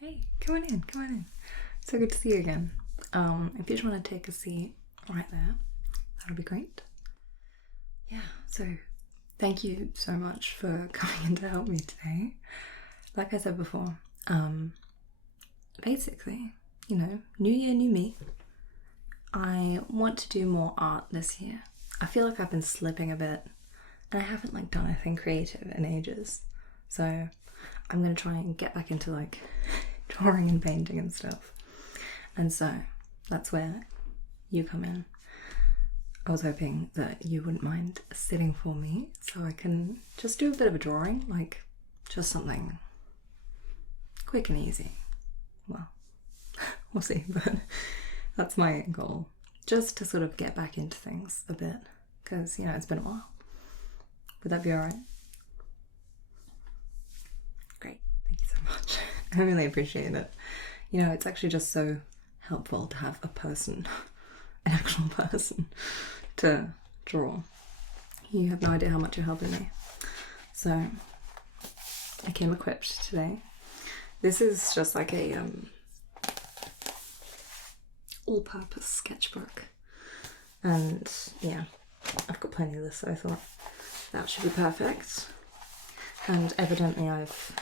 Hey, come on in, come on in. So good to see you again. If you just want to take a seat right there, that'll be great. Yeah, so thank you so much for coming in to help me today. Like I said before, basically, new year, new me. I want to do more art this year. I feel like I've been slipping a bit and I haven't done anything creative in ages. So I'm gonna try and get back into drawing and painting and stuff. And so that's where you come in. I was hoping that you wouldn't mind sitting for me so I can just do a bit of a drawing, just something quick and easy. Well, we'll see, but that's my goal. Just to sort of get back into things a bit, because, it's been a while. Would that be alright? Great, thank you so much. I really appreciate it. It's actually just so helpful to have a person, an actual person, to draw. You have no idea how much you're helping me. So, I came equipped today. This is just like a all-purpose sketchbook. And yeah, I've got plenty of this, so I thought that should be perfect. And evidently I've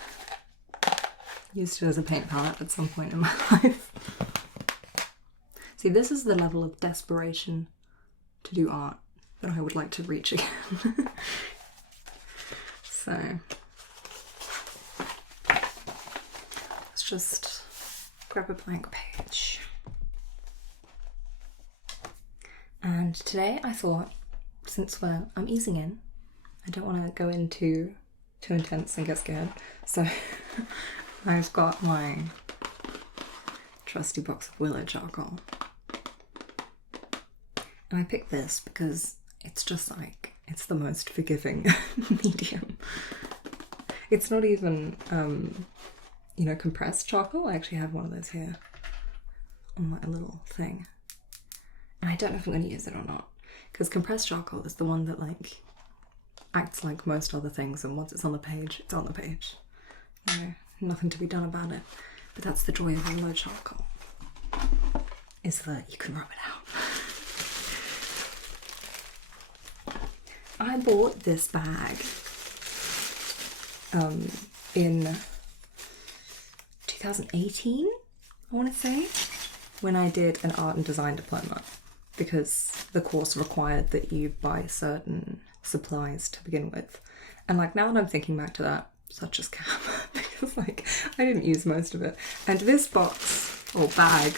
used it as a paint palette at some point in my life. See, this is the level of desperation to do art that I would like to reach again. So let's just grab a blank page. And today I thought, since I'm easing in, I don't want to go in too intense and get scared. So I've got my trusty box of willow charcoal. And I picked this because it's just it's the most forgiving medium. It's not even, compressed charcoal. I actually have one of those here on my little thing. And I don't know if I'm going to use it or not. Because compressed charcoal is the one that acts like most other things, and once it's on the page, it's on the page. Nothing to be done about it. But that's the joy of willow charcoal, is that you can rub it out. I bought this bag in 2018, I want to say, when I did an art and design diploma, because the course required that you buy certain supplies to begin with. And now that I'm thinking back to that, such a scam, because I didn't use most of it. And this box, or bag,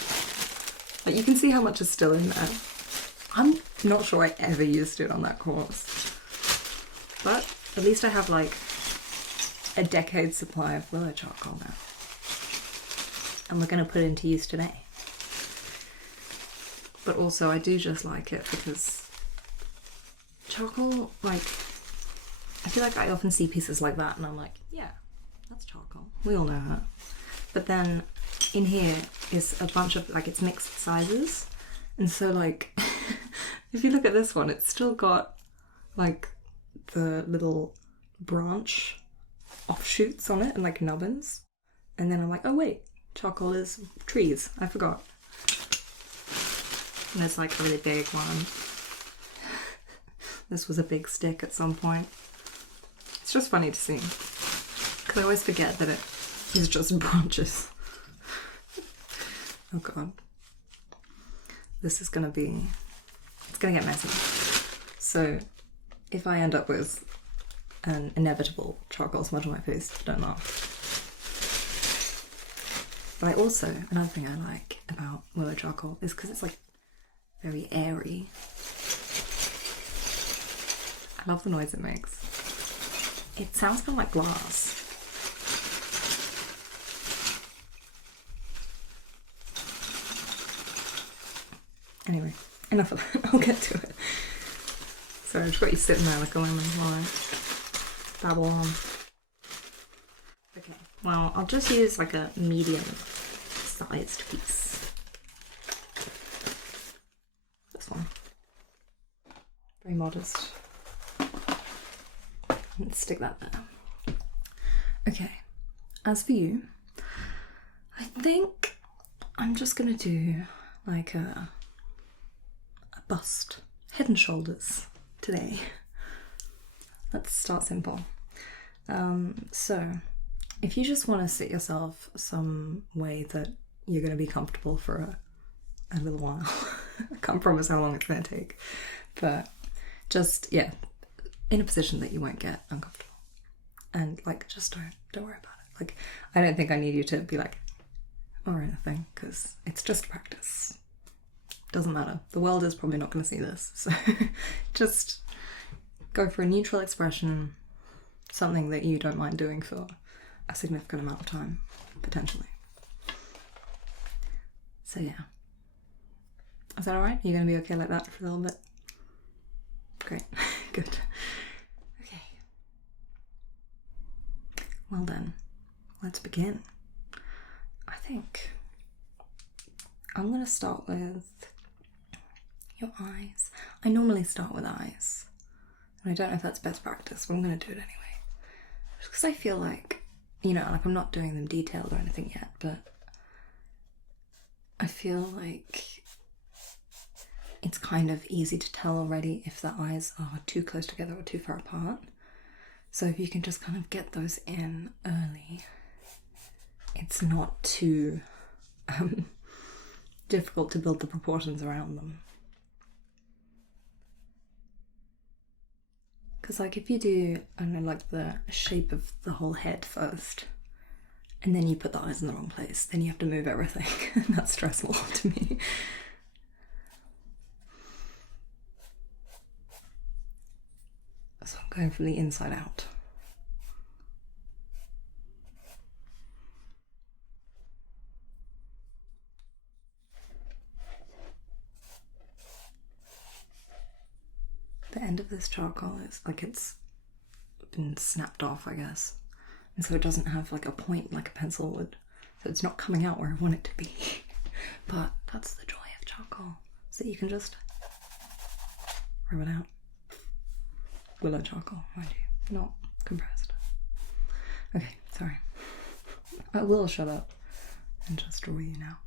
you can see how much is still in there. I'm not sure I ever used it on that course. But at least I have a decade's supply of willow charcoal now. And we're going to put it into use today. But also I do just like it because charcoal, I feel like I often see pieces like that and I'm like, yeah, that's charcoal. We all know that. But then in here is a bunch of, it's mixed sizes. And so if you look at this one, it's still got the little branch offshoots on it and nubbins. And then I'm like, oh wait, charcoal is trees. I forgot. And there's a really big one. This was a big stick at some point. It's just funny to see. Because I always forget that it is just branches. Oh god. This is gonna be... It's gonna get messy. So, if I end up with an inevitable charcoal smudge on my face, don't laugh. But another thing I like about willow charcoal is because it's very airy. I love the noise it makes. It sounds kind of like glass. Anyway, enough of that. I'll get to it. Sorry, I just got you sitting there like a lemon while I babble on. Okay, well, I'll just use a medium sized piece. This one. Very modest. Let's stick that there. Okay, as for you, I think I'm just gonna do like a bust, head and shoulders today. Let's start simple. So if you just want to sit yourself some way that you're going to be comfortable for a little while, I can't promise how long it's going to take, but just, yeah, in a position that you won't get uncomfortable. And like, just don't worry about it. Like, I don't think I need you to be like, or anything, because it's just practice. Doesn't matter. The world is probably not going to see this. So just go for a neutral expression, something that you don't mind doing for a significant amount of time, potentially. So yeah. Is that alright? Are you going to be okay like that for a little bit? Great. Good. Okay. Well then, let's begin. I think I'm going to start with your eyes. I normally start with eyes. And I don't know if that's best practice, but I'm going to do it anyway. Just because I feel like, you know, like I'm not doing them detailed or anything yet, but I feel like it's kind of easy to tell already if the eyes are too close together or too far apart. So if you can just kind of get those in early, it's not too difficult to build the proportions around them. Because like if you do, I don't know, like the shape of the whole head first, and then you put the eyes in the wrong place, then you have to move everything, and that's stressful to me. So I'm going from the inside out. The end of this charcoal is like it's been snapped off, I guess. And so it doesn't have like a point like a pencil would. So it's not coming out where I want it to be. But that's the joy of charcoal. So you can just rub it out. Willow charcoal, mind you. Not compressed. Okay, sorry. I will shut up and just draw you now.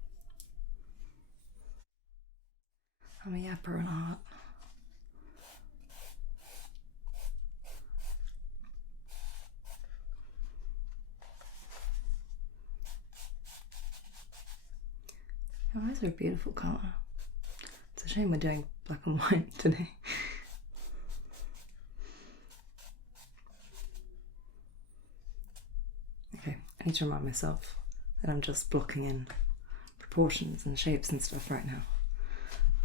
I'm a yapper and a heart. Your eyes are a beautiful colour. It's a shame we're doing black and white today. Okay, I need to remind myself that I'm just blocking in proportions and shapes and stuff right now.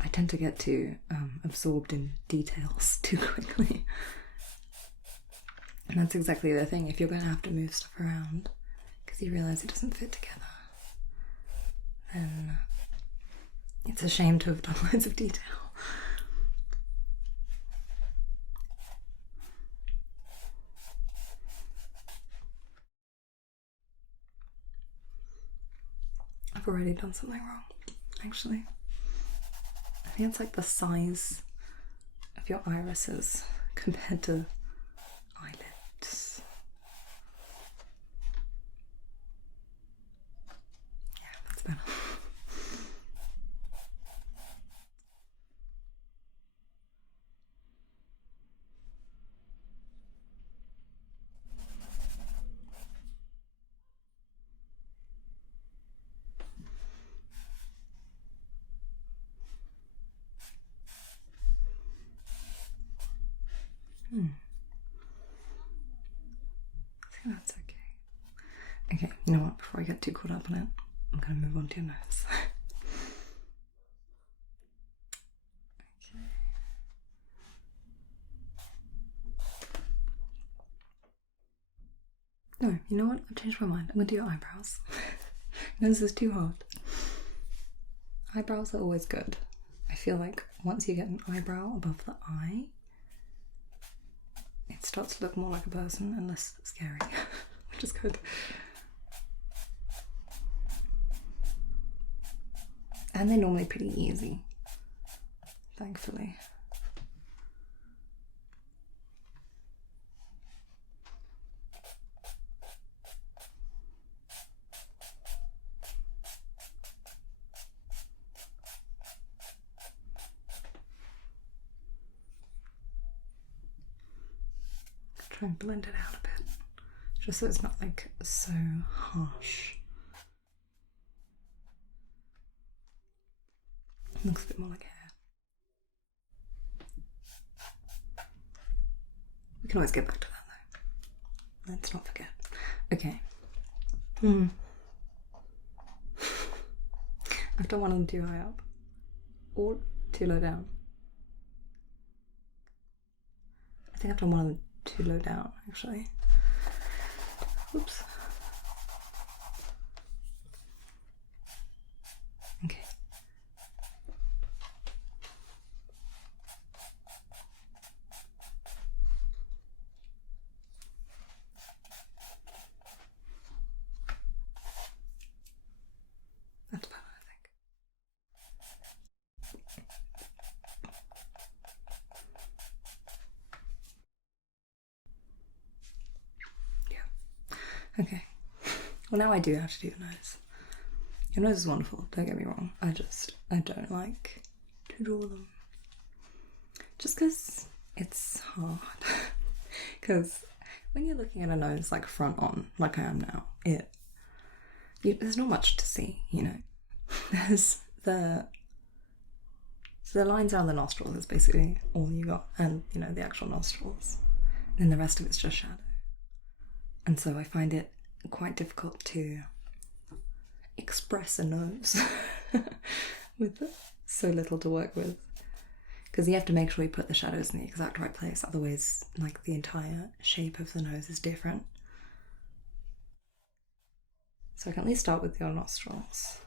I tend to get too absorbed in details too quickly. And that's exactly the thing. If you're going to have to move stuff around because you realise it doesn't fit together, then it's a shame to have done loads of detail. I've already done something wrong, actually. I think it's like the size of your irises compared to eyelids. Yeah, that's better. I think that's okay. Okay, you know what? Before I get too caught up on it, I'm going to move on to your nose. Okay. No, you know what? I've changed my mind. I'm going to do your eyebrows. Nose is too hard. Eyebrows are always good. I feel like once you get an eyebrow above the eye, it starts to look more like a person and less scary, which is good. And they're normally pretty easy, thankfully. try and blend it out a bit, just so it's not like so harsh. It looks a bit more like hair. We can always get back to that though. Let's not forget. Okay. I've done one of them too high up. Or too low down. I think I've done one of them too low down, actually. Oops. Okay. That's better, I think. Yeah. Okay. Well, now I do have to do your nose. Your nose is wonderful, don't get me wrong. I don't like to draw them. Just because it's hard. Because when you're looking at a nose like front on, like I am now, there's not much to see, you know. There's the lines around the nostrils is basically all you got, and you know, the actual nostrils. And the rest of it's just shadow. And so I find it quite difficult to express a nose with so little to work with. Because you have to make sure you put the shadows in the exact right place, otherwise like the entire shape of the nose is different. So I can at least start with your nostrils.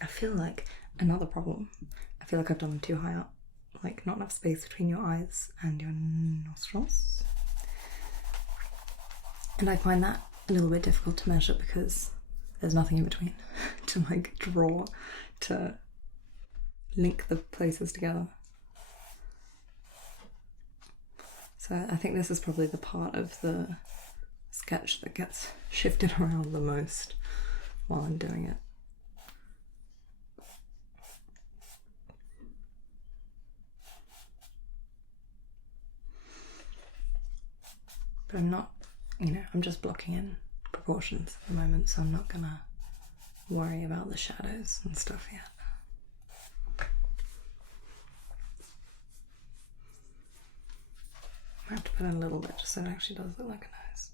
I feel like another problem, I feel like I've done them too high up, like not enough space between your eyes and your nostrils. And I find that a little bit difficult to measure because there's nothing in between to like draw, to link the places together. So I think this is probably the part of the sketch that gets shifted around the most while I'm doing it. But I'm not, you know, I'm just blocking in proportions at the moment, so I'm not gonna worry about the shadows and stuff yet. I have to put in a little bit just so it actually does look like a nose.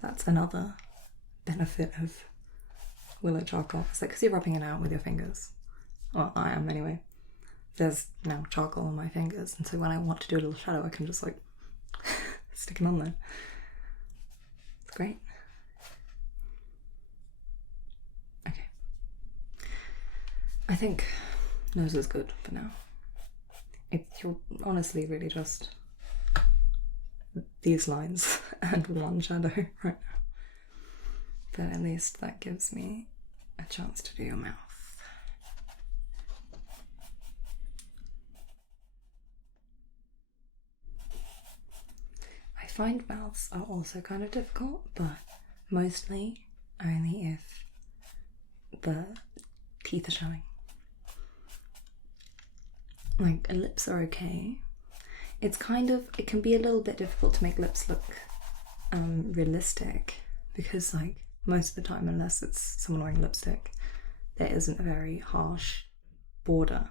That's another benefit of willow charcoal. It's like because you're rubbing it out with your fingers. Well, I am anyway. There's now charcoal on my fingers, and so when I want to do a little shadow, I can just like stick it on there. It's great. Okay. I think nose is good for now. You're honestly really just these lines and one shadow right now. But at least that gives me a chance to do your mouth. I find mouths are also kind of difficult, but mostly only if the teeth are showing. Like, lips are okay. It can be a little bit difficult to make lips look realistic because like most of the time, unless it's someone wearing lipstick, there isn't a very harsh border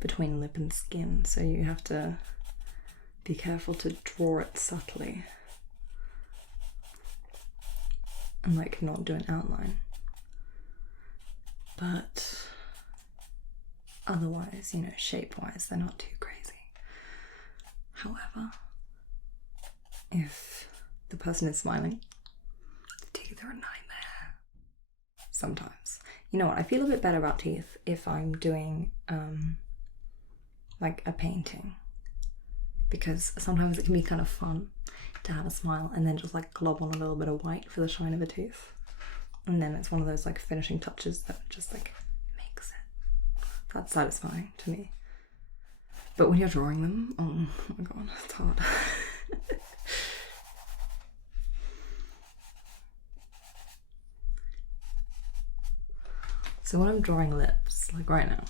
between lip and skin, so you have to be careful to draw it subtly and like not do an outline. But otherwise, you know, shape-wise, they're not too crazy. However, if the person is smiling, the teeth are a nightmare. Sometimes. You know what, I feel a bit better about teeth if I'm doing like a painting, because sometimes it can be kind of fun to have a smile and then just like glob on a little bit of white for the shine of a tooth. And then it's one of those like finishing touches that just like makes it. That's satisfying to me. But when you're drawing them, oh my god, it's hard. So when I'm drawing lips, like right now,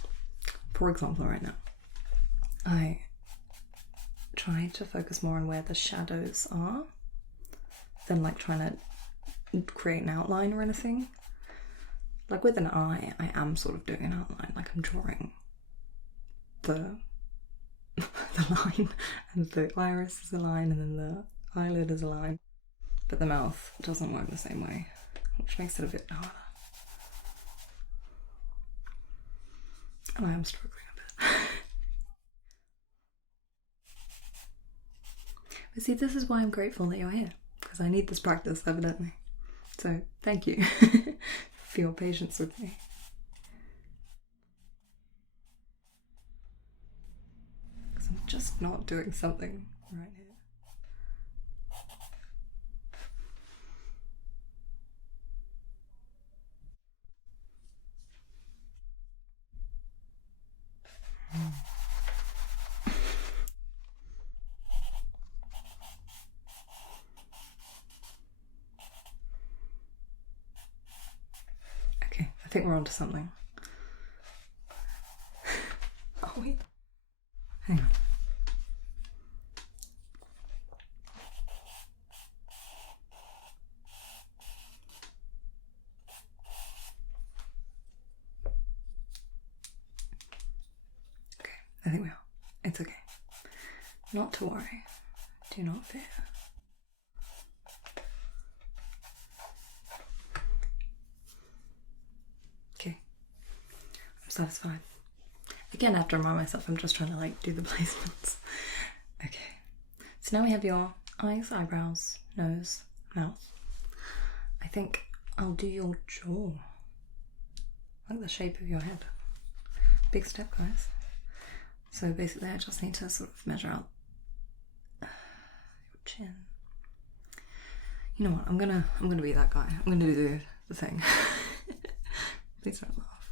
for example, right now, I try to focus more on where the shadows are than like trying to create an outline or anything. Like with an eye, I am sort of doing an outline, like I'm drawing the line, and the iris is a line, and then the eyelid is a line. But the mouth doesn't work the same way, which makes it a bit harder. And I am struggling a bit. But see, this is why I'm grateful that you're here, because I need this practice, evidently. So thank you for your patience with me. Because I'm just not doing something right here. Okay, I think we're onto something. Are we? Hang on. Okay, I think we are. It's okay. Not to worry. Do not fear. Okay. I'm satisfied. Again, I have to remind myself I'm just trying to like do the placements. Okay. So now we have your eyes, eyebrows, nose, mouth. I think I'll do your jaw. I like the shape of your head. Big step, guys. So basically I just need to sort of measure out your chin. You know what, I'm gonna be that guy. I'm gonna do the thing. Please don't laugh.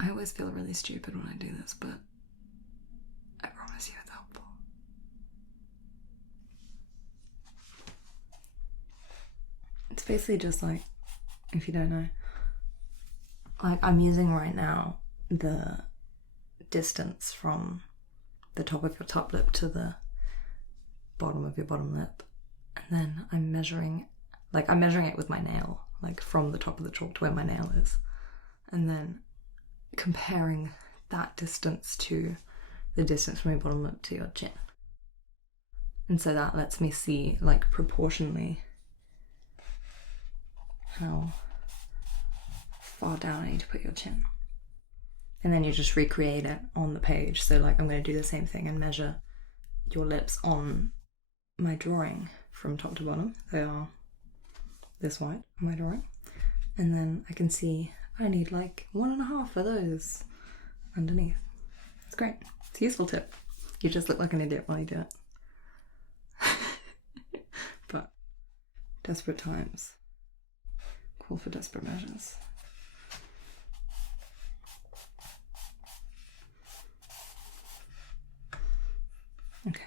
I always feel really stupid when I do this, but I promise you it's helpful. It's basically just like, if you don't know, like I'm using right now the distance from the top of your top lip to the bottom of your bottom lip, and then I'm measuring it with my nail, like from the top of the chalk to where my nail is, and then comparing that distance to the distance from your bottom lip to your chin. And so that lets me see, like, proportionally how far down I need to put your chin. And then you just recreate it on the page. So like I'm going to do the same thing and measure your lips on my drawing from top to bottom. They are this wide on my drawing. And then I can see I need like 1.5 of those underneath. It's great. It's a useful tip. You just look like an idiot while you do it. But desperate times call for desperate measures. Okay.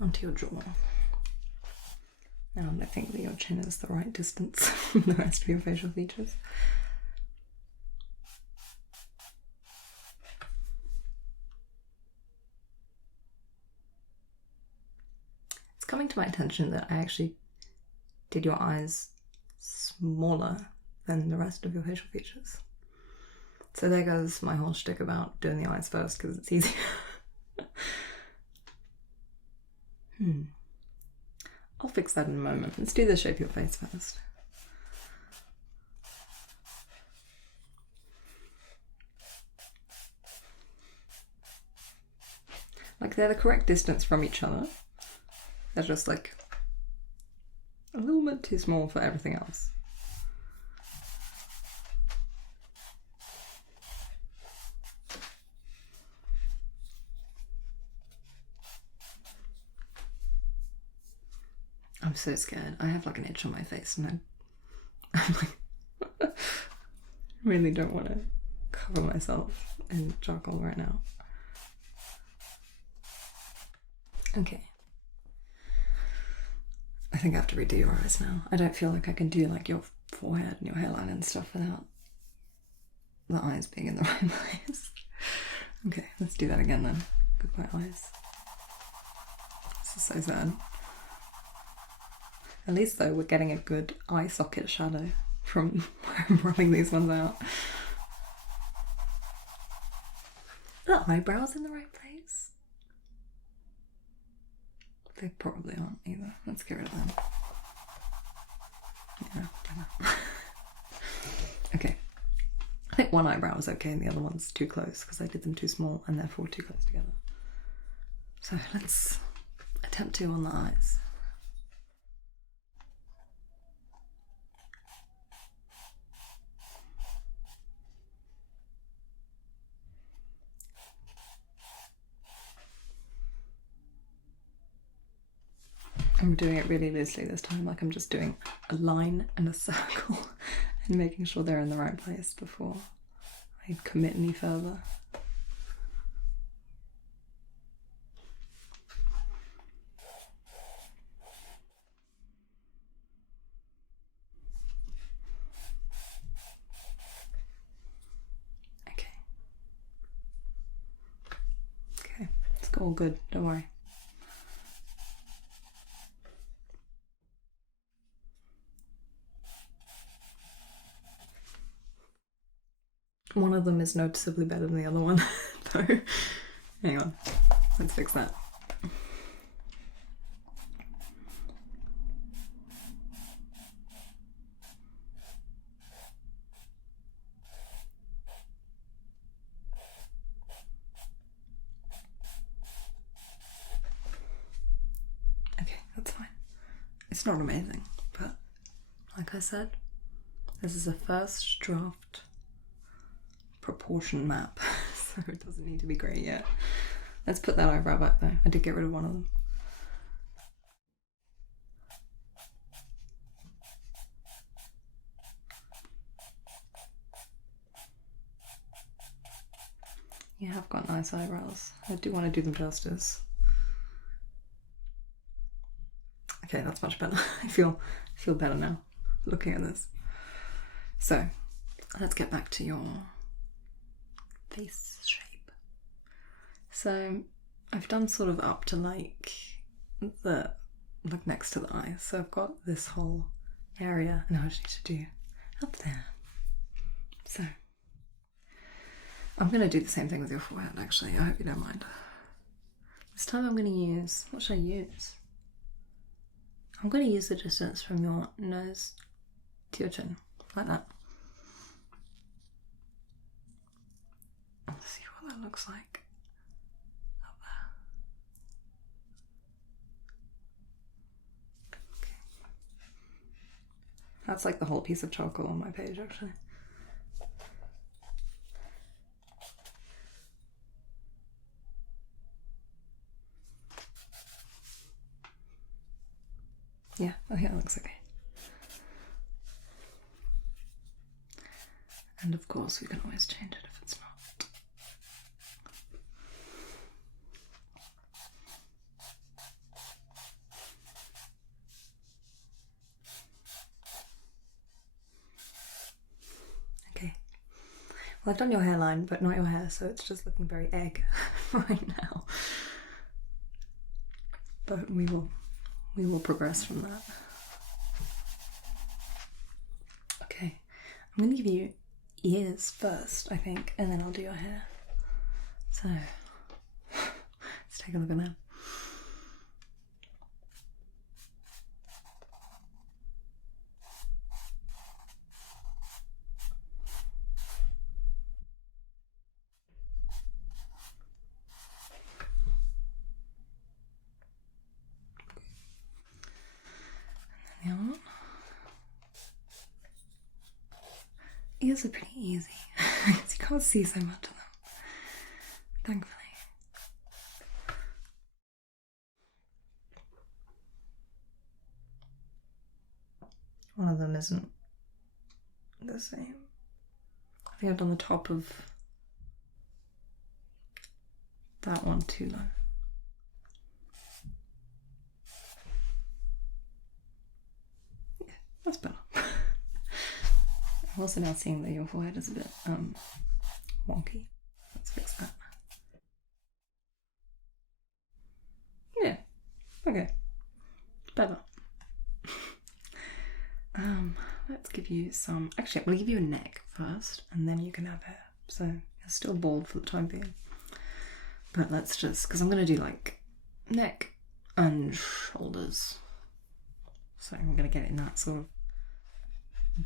Onto your jaw. Now I think that your chin is the right distance from the rest of your facial features. It's coming to my attention that I actually did your eyes smaller than the rest of your facial features. So there goes my whole shtick about doing the eyes first because it's easier. I'll fix that in a moment. Let's do the shape of your face first. Like they're the correct distance from each other. They're just like a little bit too small for everything else. I'm so scared. I have like an itch on my face and I'm like, really don't want to cover myself in charcoal right now. Okay. I think I have to redo your eyes now. I don't feel like I can do like your forehead and your hairline and stuff without the eyes being in the right place. Okay, let's do that again then. Goodbye eyes. This is so sad. At least though we're getting a good eye socket shadow from rolling these ones out. Are the eyebrows in the right place? They probably aren't either. Let's get rid of them. Yeah, okay. I think one eyebrow was okay and the other one's too close because I did them too small and therefore too close together. So let's attempt to on the eyes. I'm doing it really loosely this time, like I'm just doing a line and a circle and making sure they're in the right place before I commit any further. Okay. Okay, it's all good, don't worry. One of them is noticeably better than the other one, though. Hang on, let's fix that. Okay, that's fine. It's not amazing, but like I said, this is a first draft proportion map, so it doesn't need to be great yet. Let's put that eyebrow back though. I did get rid of one of them. Yeah, I've got nice eyebrows. I do want to do them justice. Okay, that's much better. I feel better now looking at this. So let's get back to your face shape. So I've done sort of up to like next to the eye. So I've got this whole area and I just need to do up there. So I'm gonna do the same thing with your forehead actually. I hope you don't mind. This time I'm gonna use, what should I use? I'm gonna use the distance from your nose to your chin, like that. Let's see what that looks like up there. Okay. That's like the whole piece of charcoal on my page actually. Yeah, I think that looks okay. And of course we can always change it if it's not. Okay. Well, I've done your hairline, but not your hair, so it's just looking very egg right now. But we will progress from that. Okay, I'm going to give you ears first, I think, and then I'll do your hair. So, let's take a look at that. And then the other one. Ears are pretty easy because you can't see so much of them, thankfully. One of them isn't the same. I think I've done the top of that one too low. That's better. I'm also now seeing that your forehead is a bit wonky. Let's fix that. Yeah. Okay. Better. Let's give you some. Actually, I'm gonna give you a neck first, and then you can have hair. So you're still bald for the time being. But let's just, because I'm gonna do like neck and shoulders. So I'm gonna get it in that sort of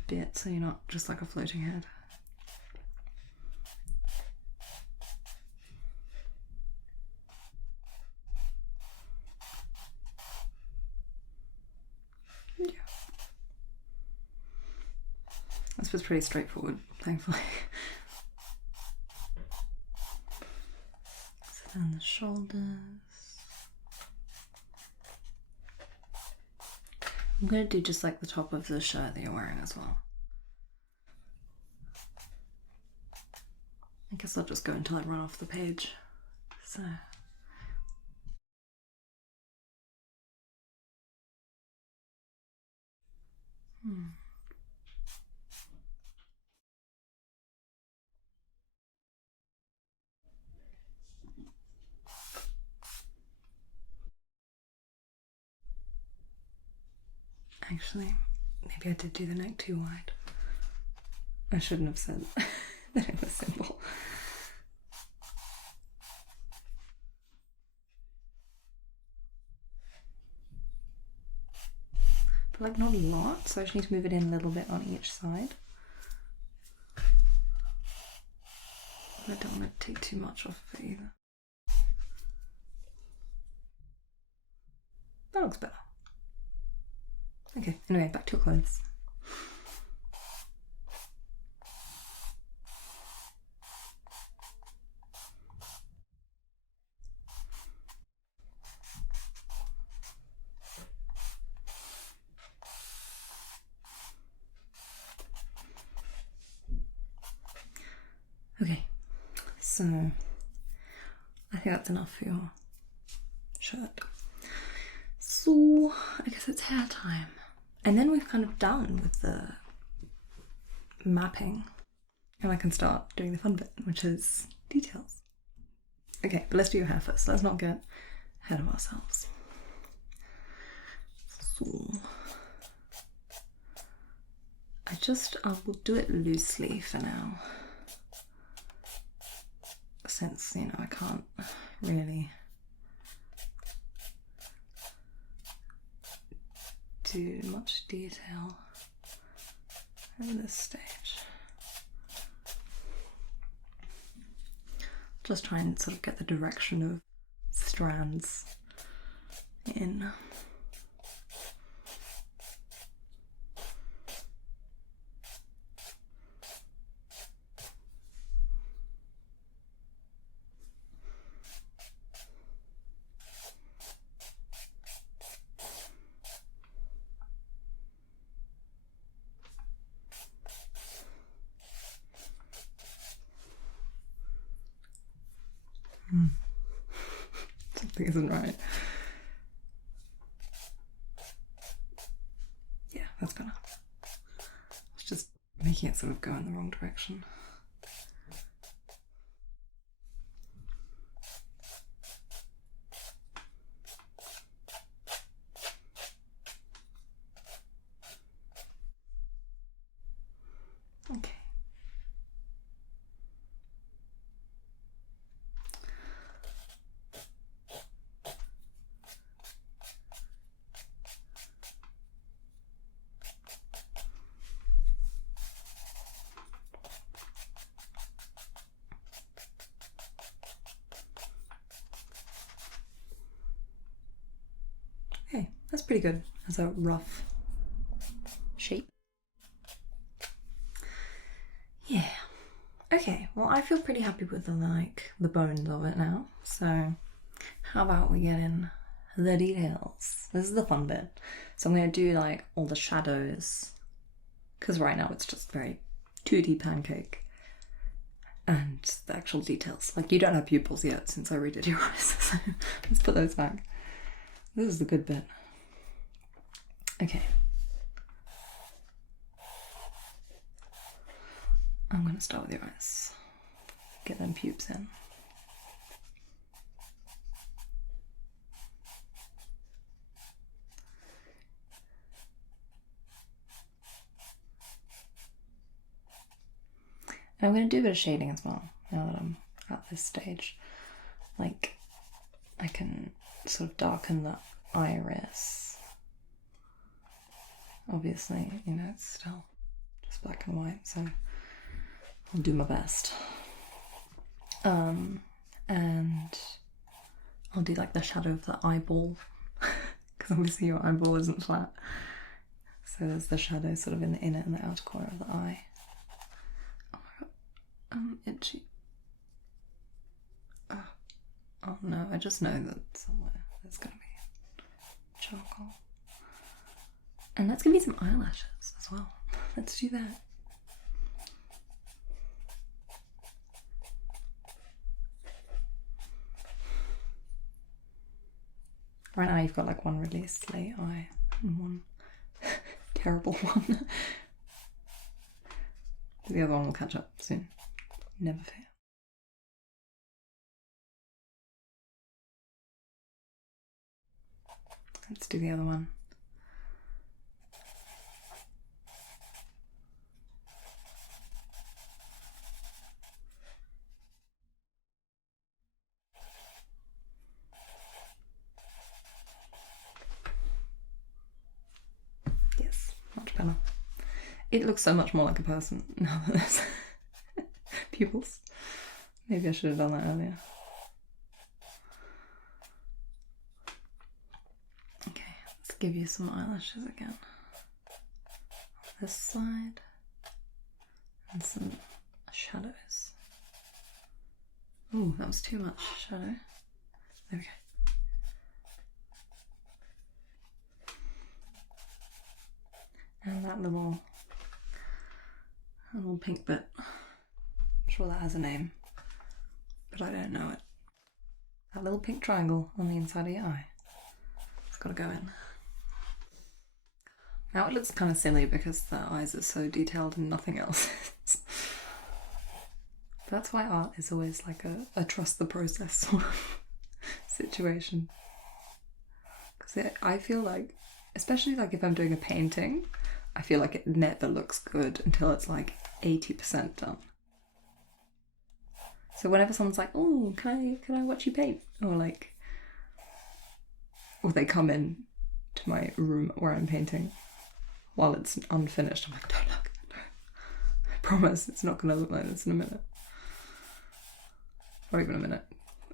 bit, so you're not just like a floating head. Yeah. This was pretty straightforward, thankfully. So then the shoulders. I'm going to do just like the top of the shirt that you're wearing as well. I guess I'll just go until I run off the page. So. Actually, maybe I did do the neck too wide. I shouldn't have said that it was simple. But like not a lot, so I just need to move it in a little bit on each side. I don't want to take too much off of it either. That looks better. Okay, anyway, back to your clothes. Okay, so I think that's enough for your shirt. So I guess it's hair time. And then we've kind of done with the mapping. And I can start doing the fun bit, which is details. Okay, but let's do your hair first. Let's not get ahead of ourselves. So I will do it loosely for now. Since, you know, I can't really do much detail at this stage. Just try and sort of get the direction of strands in. Something isn't right. Yeah, that's gonna. It's just making it sort of go in the wrong direction. Okay. Okay, that's pretty good as a rough shape. Yeah. Okay, well I feel pretty happy with the bones of it now. So how about we get in the details? This is the fun bit. So I'm gonna do like all the shadows, because right now it's just very 2D pancake. And the actual details. Like you don't have pupils yet since I redid your eyes. So let's put those back. This is the good bit. Okay. I'm going to start with your eyes. Get them pubes in. And I'm going to do a bit of shading as well, now that I'm at this stage. Like, I can sort of darken the iris. Obviously, you know, it's still just black and white, so I'll do my best. And I'll do like the shadow of the eyeball, because obviously your eyeball isn't flat. So there's the shadow sort of in the inner and the outer corner of the eye. Oh my god, I'm itchy. Oh no, I just know that somewhere there's gonna be charcoal. And let's give me some eyelashes as well. Let's do that. Right now you've got like one really slay eye and one terrible one. The other one will catch up soon. Never fear. Let's do the other one. Yes, much better. It looks so much more like a person now that there's pupils. Maybe I should have done that earlier. Okay, let's give you some eyelashes again. On this side. And some shadows. Ooh, that was too much shadow. There we go. And that little pink bit. I'm sure that has a name, but I don't know it. That little pink triangle on the inside of your eye. It's got to go in. Now it looks kind of silly because the eyes are so detailed and nothing else is. That's why art is always like a trust the process sort of situation. Because I feel like, especially like if I'm doing a painting, I feel like it never looks good until it's like 80% done. So whenever someone's like, oh, can I watch you paint? Or they come in to my room where I'm painting while it's unfinished, I'm like, don't look. I promise it's not going to look like this in a minute. Or even a minute.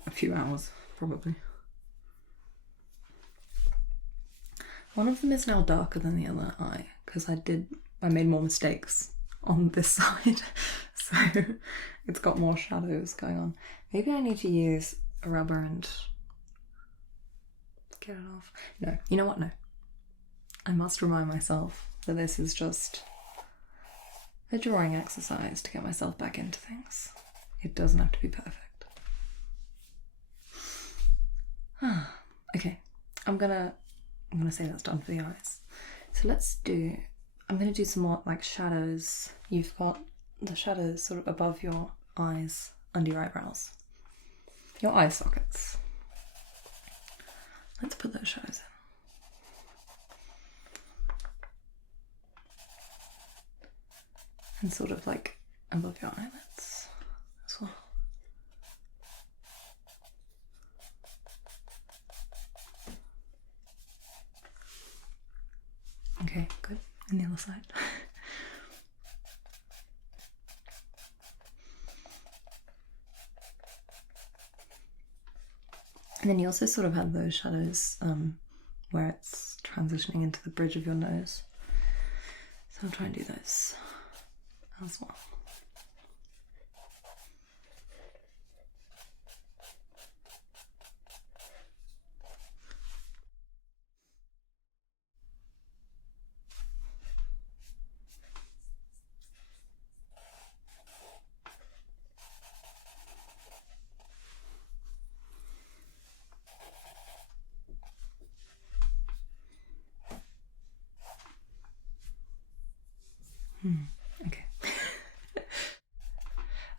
A few hours, probably. One of them is now darker than the other eye because I made more mistakes on this side, so it's got more shadows going on. Maybe I need to use a rubber and get it off. No, you know what? No. I must remind myself that this is just a drawing exercise to get myself back into things. It doesn't have to be perfect. Okay, I'm gonna say that's done for the eyes. So I'm gonna do some more like shadows. You've got the shadows sort of above your eyes, under your eyebrows, your eye sockets. Let's put those shadows in. And sort of like above your eyelids as well. Okay, good. And the other side. And then you also sort of have those shadows where it's transitioning into the bridge of your nose. So I'll try and do those as well. Okay.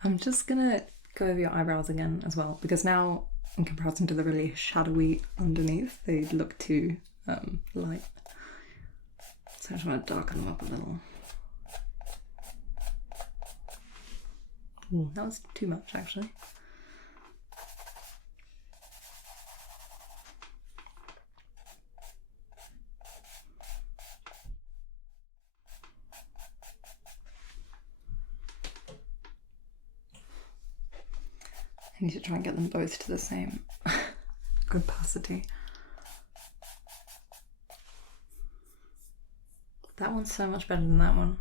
I'm just gonna go over your eyebrows again as well, because now, in comparison to the really shadowy underneath, they look too light. So I just want to darken them up a little. Ooh, that was too much actually. I need to try and get them both to the same opacity. That one's so much better than that one.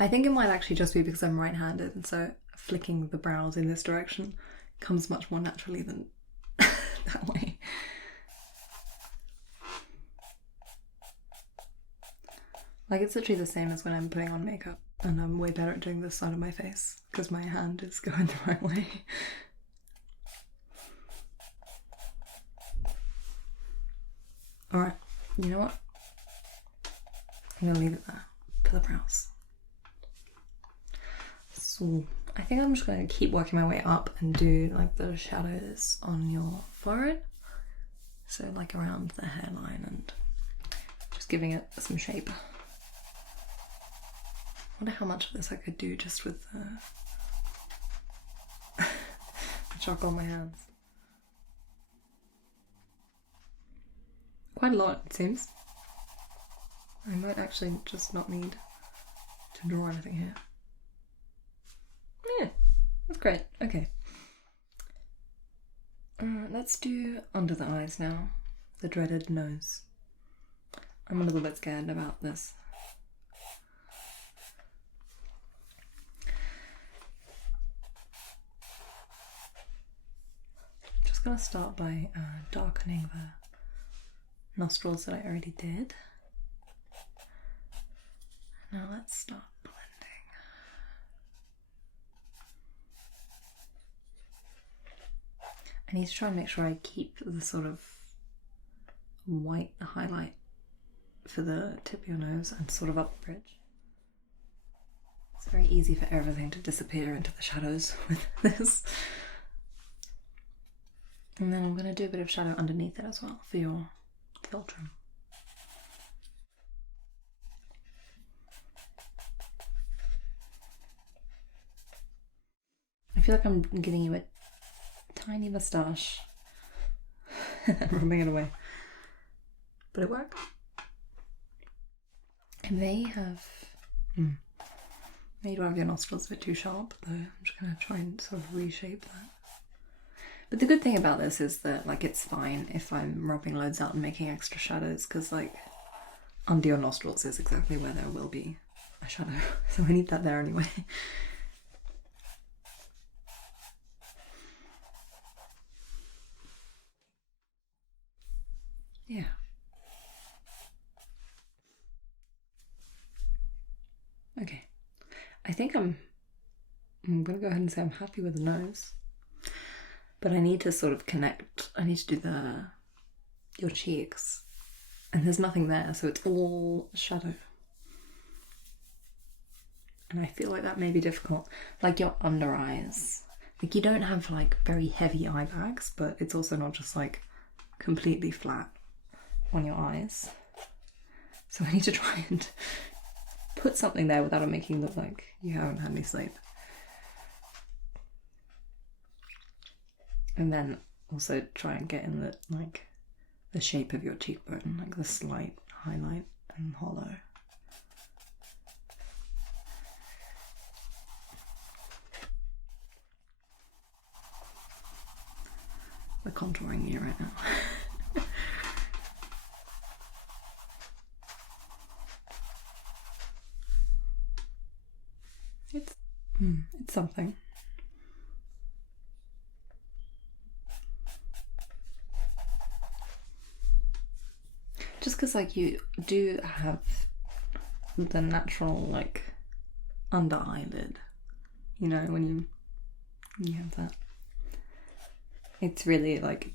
I think it might actually just be because I'm right-handed, and so flicking the brows in this direction comes much more naturally than that way. Like, it's literally the same as when I'm putting on makeup, and I'm way better at doing this side of my face because my hand is going the right way. Alright, you know what? I'm gonna leave it there for the brows. So I think I'm just gonna keep working my way up and do like the shadows on your forehead. So like around the hairline and just giving it some shape. I wonder how much of this I could do just with the chalk on my hands. Quite a lot, it seems. I might actually just not need to draw anything here. Yeah, that's great. Okay. Let's do under the eyes now. The dreaded nose. I'm a little bit scared about this. Just gonna start by darkening the nostrils that I already did. Now let's start blending. I need to try and make sure I keep the sort of white highlight for the tip of your nose and sort of up the bridge. It's very easy for everything to disappear into the shadows with this. And then I'm going to do a bit of shadow underneath it as well for your filter. I feel like I'm giving you a tiny moustache and rubbing it away. But it worked. I may have made one of your nostrils a bit too sharp though. I'm just going to try and sort of reshape that. But the good thing about this is that like it's fine if I'm rubbing loads out and making extra shadows, because like under your nostrils is exactly where there will be a shadow. So I need that there anyway. Yeah. Okay. I think I'm gonna go ahead and say I'm happy with the nose. But I need to sort of connect. I need to do your cheeks. And there's nothing there, so it's all shadow. And I feel like that may be difficult. Like your under eyes. Like you don't have like very heavy eye bags, but it's also not just like completely flat on your eyes. So I need to try and put something there without it making it look like you haven't had any sleep. And then also try and get in the shape of your cheekbone, like the slight highlight and hollow. We're contouring you right now. It's something. Just because like you do have the natural like under eyelid, you know, when you have that. It's really like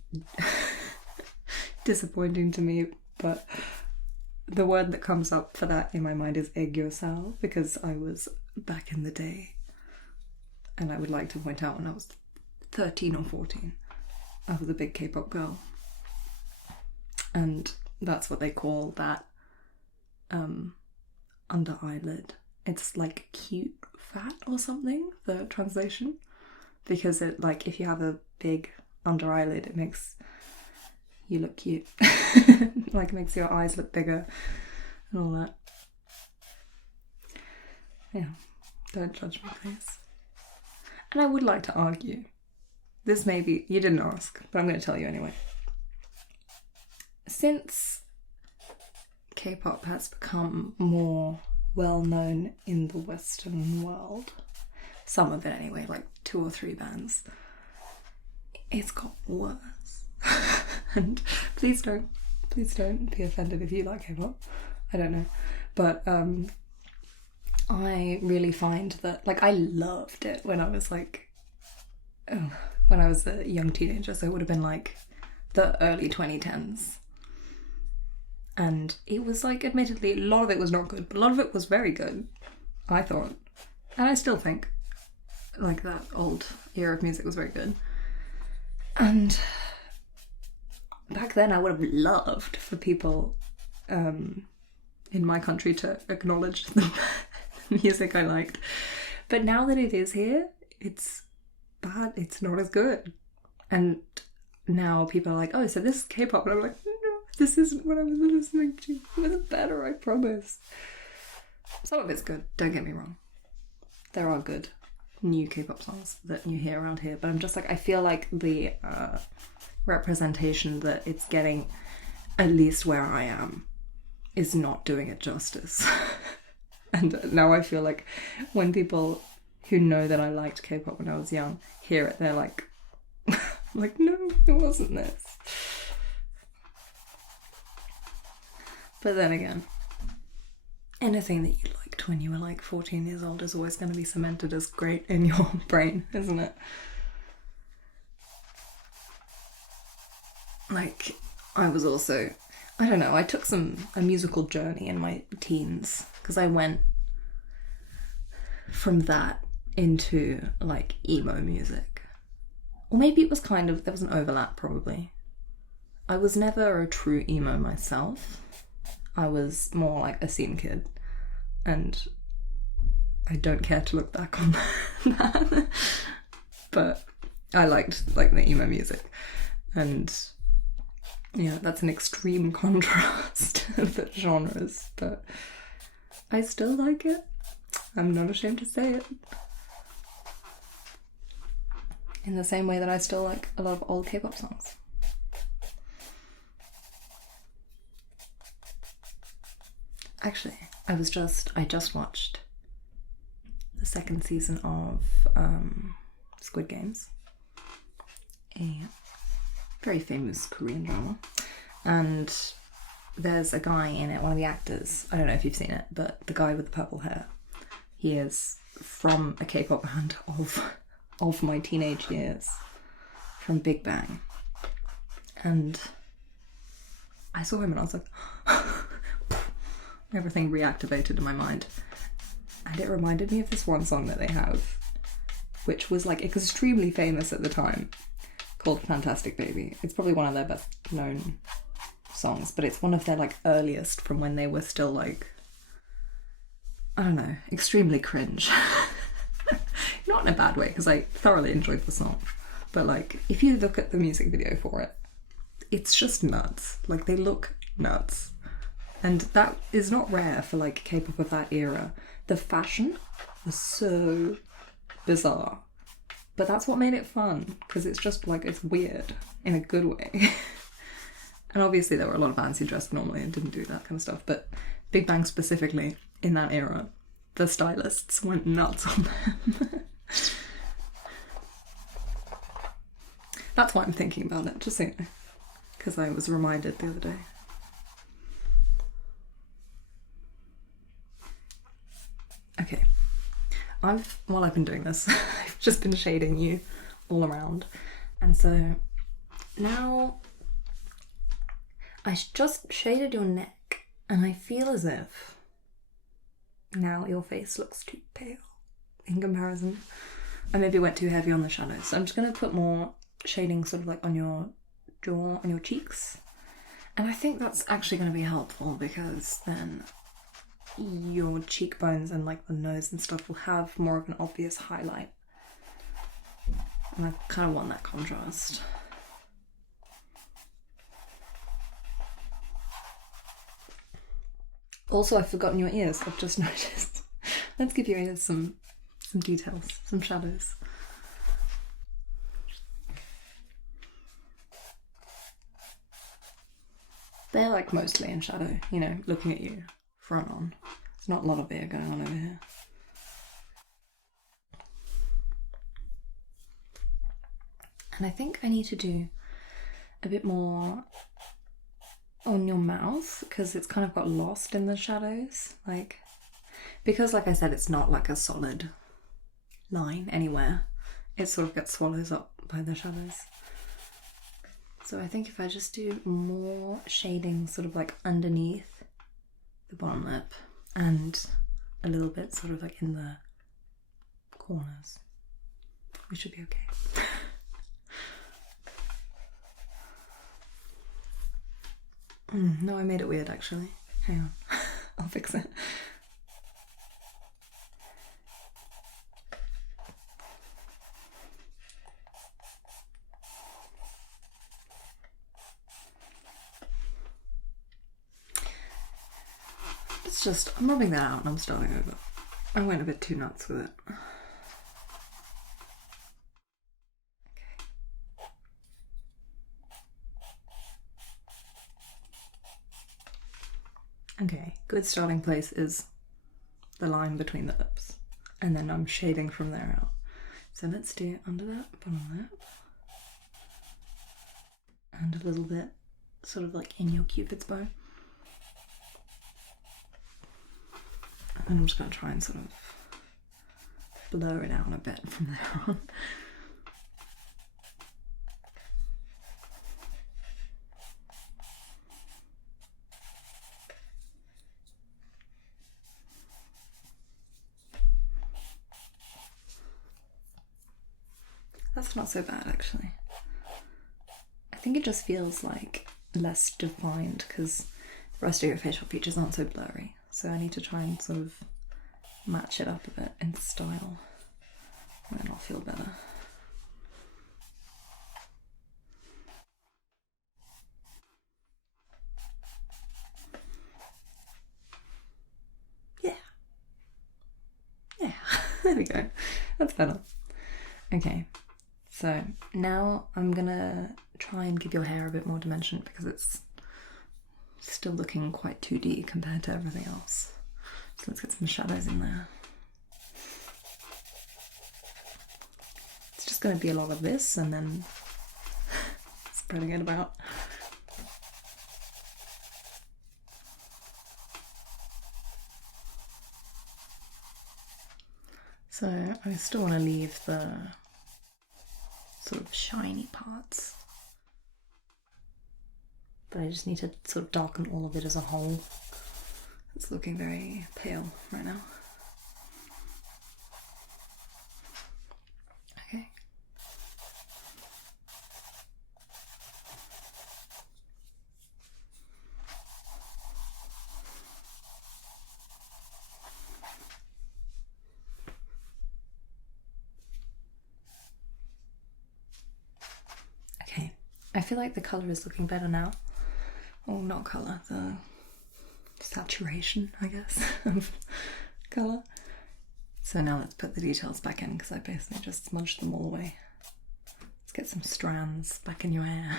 disappointing to me, but the word that comes up for that in my mind is egg yourself, because I was back in the day And I would like to point out when I was 13 or 14, I was a big K-pop girl. And that's what they call that under eyelid. It's like cute fat or something, the translation. Because it, like, if you have a big under eyelid, it makes you look cute. Like, it makes your eyes look bigger and all that. Yeah, don't judge me, please. And I would like to argue. This may be, you didn't ask, but I'm going to tell you anyway. Since K-pop has become more well-known in the Western world, some of it anyway, like 2 or 3 bands, it's got worse. And please don't be offended if you like K-pop. I don't know. But I really find that, like, I loved it when I was like, when I was a young teenager, so it would have been like the early 2010s. And it was like, admittedly, a lot of it was not good, but a lot of it was very good, I thought. And I still think, like, that old era of music was very good. And back then I would have loved for people in my country to acknowledge the music I liked. But now that it is here, it's bad, it's not as good. And now people are like, oh, so this is K-pop. And I'm like, no, this isn't what I was listening to. It was better, I promise. Some of it's good, don't get me wrong. There are good new K-pop songs that you hear around here, but I'm just like, I feel like the representation that it's getting, at least where I am, is not doing it justice. And now I feel like when people who know that I liked K-pop when I was young hear it, they're like, like, no, it wasn't this. But then again, anything that you liked when you were like 14 years old is always going to be cemented as great in your brain, isn't it? Like, I was also, I don't know, I took a musical journey in my teens, because I went from that into like emo music. Or maybe it was kind of, there was an overlap probably. I was never a true emo myself. I was more like a scene kid, and I don't care to look back on that. But I liked like the emo music, and yeah, that's an extreme contrast of the genres, but I still like it. I'm not ashamed to say it. In the same way that I still like a lot of old K-pop songs. Actually, I just watched the 2nd season of Squid Games, a very famous Korean drama, and there's a guy in it, one of the actors, I don't know if you've seen it, but the guy with the purple hair, he is from a K-pop band of my teenage years, from Big Bang, and I saw him and I was like, everything reactivated in my mind, and it reminded me of this one song that they have, which was like extremely famous at the time, called Fantastic Baby. It's probably one of their best known songs, but it's one of their like earliest, from when they were still like, I don't know, extremely cringe. Not in a bad way, because I thoroughly enjoyed the song, but like, if you look at the music video for it, it's just nuts. Like, they look nuts. And that is not rare for like K-pop of that era. The fashion was so bizarre, but that's what made it fun, because it's just like, it's weird in a good way. And obviously there were a lot of bands who dressed normally and didn't do that kind of stuff, but Big Bang specifically, in that era, the stylists went nuts on them. That's why I'm thinking about it, just so you know, because I was reminded the other day. Okay, while I've been doing this, I've just been shading you all around, and so now I just shaded your neck, and I feel as if now your face looks too pale in comparison. I maybe went too heavy on the shadows. So I'm just going to put more shading sort of like on your jaw, on your cheeks. And I think that's actually going to be helpful because then your cheekbones and like the nose and stuff will have more of an obvious highlight. And I kind of want that contrast. Also, I've forgotten your ears, I've just noticed. Let's give your ears some details, some shadows. They're like mostly in shadow, you know, looking at you front on. There's not a lot of ear going on over here. And I think I need to do a bit more on your mouth because it's kind of got lost in the shadows. Because like I said, it's not like a solid line anywhere. It sort of gets swallowed up by the shadows. So I think if I just do more shading sort of like underneath the bottom lip and a little bit sort of like in the corners, we should be okay. No, I made it weird actually. Hang on, I'll fix it. It's just, I'm rubbing that out and I'm starting over. I went a bit too nuts with it. Okay, good starting place is the line between the lips. And then I'm shading from there out. So let's do under that bottom lip. And a little bit sort of like in your cupid's bow. And then I'm just going to try and sort of blur it out a bit from there on. That's not so bad actually. I think it just feels like less defined because the rest of your facial features aren't so blurry. So I need to try and sort of match it up a bit in style and then I'll feel better. Yeah. There we go. That's better. Okay. So now I'm gonna try and give your hair a bit more dimension because it's still looking quite 2D compared to everything else. So let's get some shadows in there. It's just gonna be a lot of this and then spreading it about. So I still want to leave the sort of shiny parts, but I just need to sort of darken all of it as a whole. It's looking very pale right now. Okay. Okay, I feel like the colour is looking better now. Oh, not colour, the saturation, I guess, of colour. So now let's put the details back in because I basically just smudged them all away. Let's get some strands back in your hair.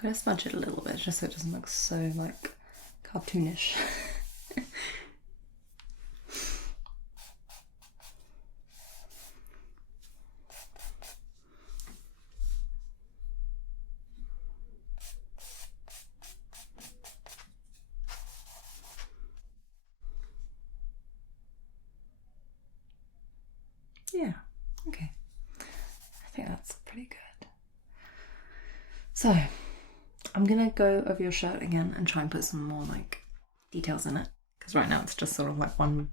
gonna smudge it a little bit just so it doesn't look so like cartoonish. Yeah, okay. I think that's pretty good. So, I'm gonna go over your shirt again and try and put some more like details in it. Because right now it's just sort of like one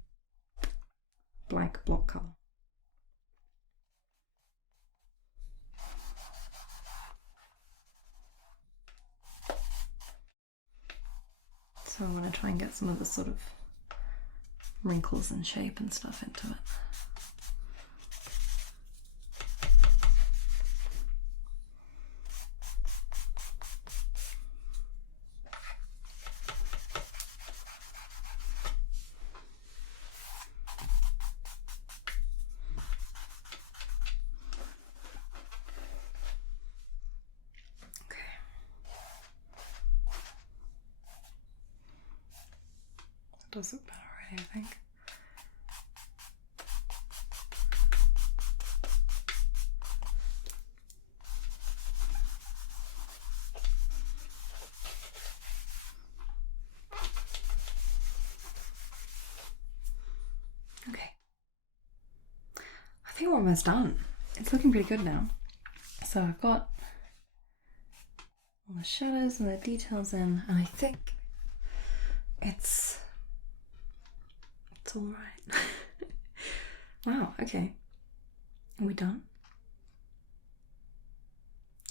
blank block colour. So I want to try and get some of the sort of wrinkles and shape and stuff into it. Does look better already, I think. Okay. I think we're almost done. It's looking pretty good now. So I've got all the shadows and the details in, and I think it's all right. Wow, okay. Are we done?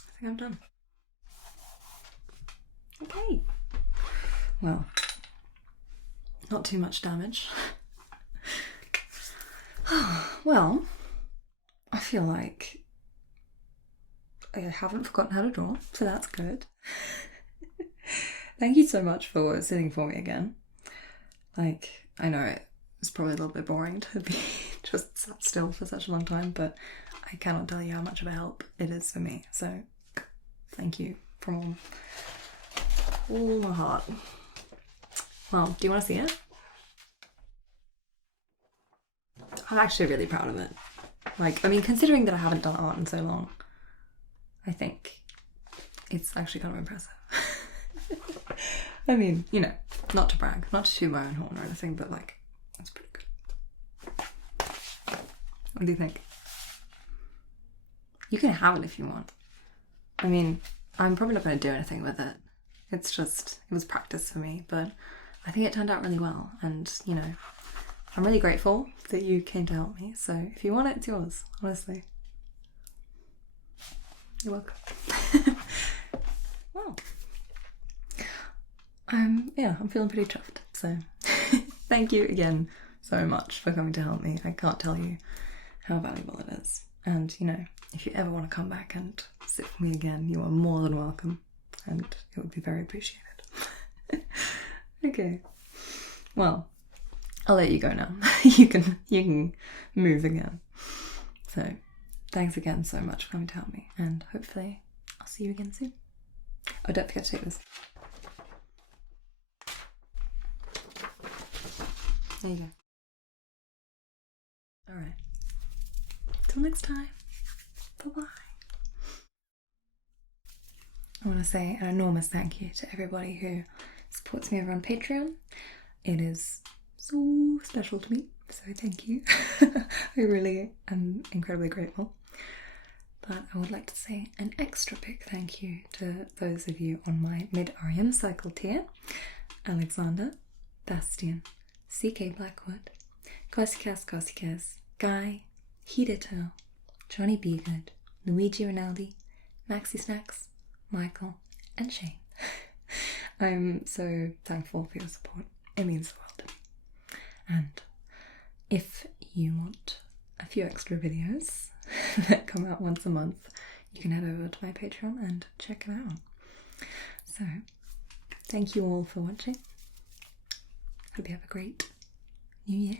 I think I'm done. Okay. Well, not too much damage. Well, I feel like I haven't forgotten how to draw, so that's good. Thank you so much for sitting for me again. Like, I know it's probably a little bit boring to be just sat still for such a long time, but I cannot tell you how much of a help it is for me. So thank you from all my heart. Well, do you want to see it? I'm actually really proud of it. Like, I mean, considering that I haven't done art in so long, I think it's actually kind of impressive. I mean, you know, not to brag, not to toot my own horn or anything, but like, it's pretty good. What do you think? You can have it if you want. I mean, I'm probably not going to do anything with it. It's just, it was practice for me, but I think it turned out really well. And, you know, I'm really grateful that you came to help me. So if you want it, it's yours, honestly. You're welcome. Well, yeah, I'm feeling pretty chuffed. So thank you again so much for coming to help me. I can't tell you how valuable it is. And, you know, if you ever want to come back and sit with me again, you are more than welcome. And it would be very appreciated. Okay. Well, I'll let you go now. you can move again. So thanks again so much for coming to help me, and hopefully I'll see you again soon. Oh, don't forget to take this. There you go. Alright. Till next time. Bye-bye. I want to say an enormous thank you to everybody who supports me over on Patreon. It is so special to me, so thank you. I really am incredibly grateful. But I would like to say an extra big thank you to those of you on my mid-REM cycle tier: Alexander, Bastian, CK Blackwood, Kosikas, Guy, Hidito, Johnny Begood, Luigi Rinaldi, Maxi Snacks, Michael, and Shane. I'm so thankful for your support. It means the world to me. And if you want a few extra videos that come out once a month, you can head over to my Patreon and check it out. So, thank you all for watching. Hope you have a great new year.